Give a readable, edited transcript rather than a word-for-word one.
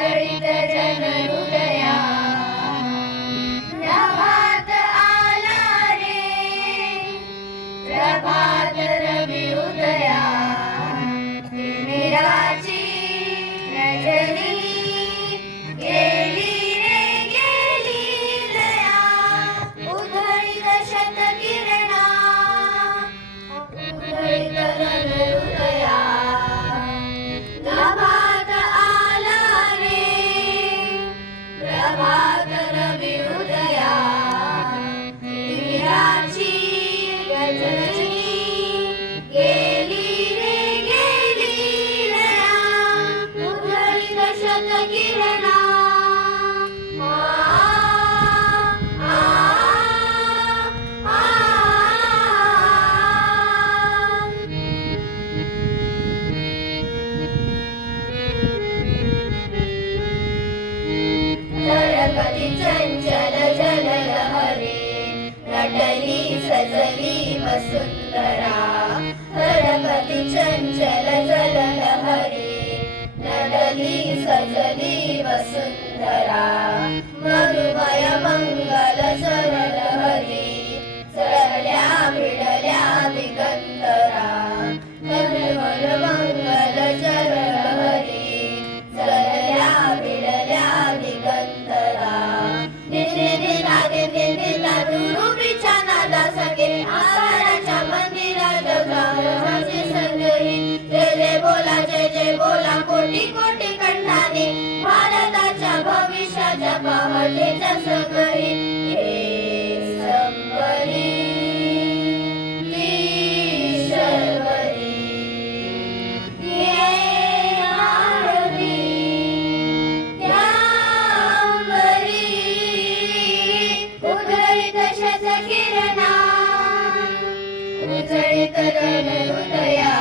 उजळीत जनहृदया प्रभात आला रे प्रभात रवी उदया तिमिराची रजनी गेली रे गेली लया उधळीत शतकिरणा उधळीत जनहृदया प्रभात आला रे प्रभात रवी उदया तिमिराची रजनी गेली रे गेली लया उधळीत शतकिरणा तरकती चंचल जललहरी नटली सजली वसुंधरा तरकती चंचल जललहरी नटली सजली वसुंधरा मधुमय मंगल सरलहरी चढल्या भिडल्या दिगंतरा मधुमय मंगल सरलहरी चढल्या भिडल्या दिगंतरा दिला दुरुबीच्या नादा सखे आकाराच्या मंदिरात गावाचे संगही जय जय बोला कोटी कोटी कंठाने भारताच्या भविष्याच्या पहाटेच्या संगही हे संबरी ईश्वरी ये आरती उधळीत शतकिरणा उजळीत जनहृदया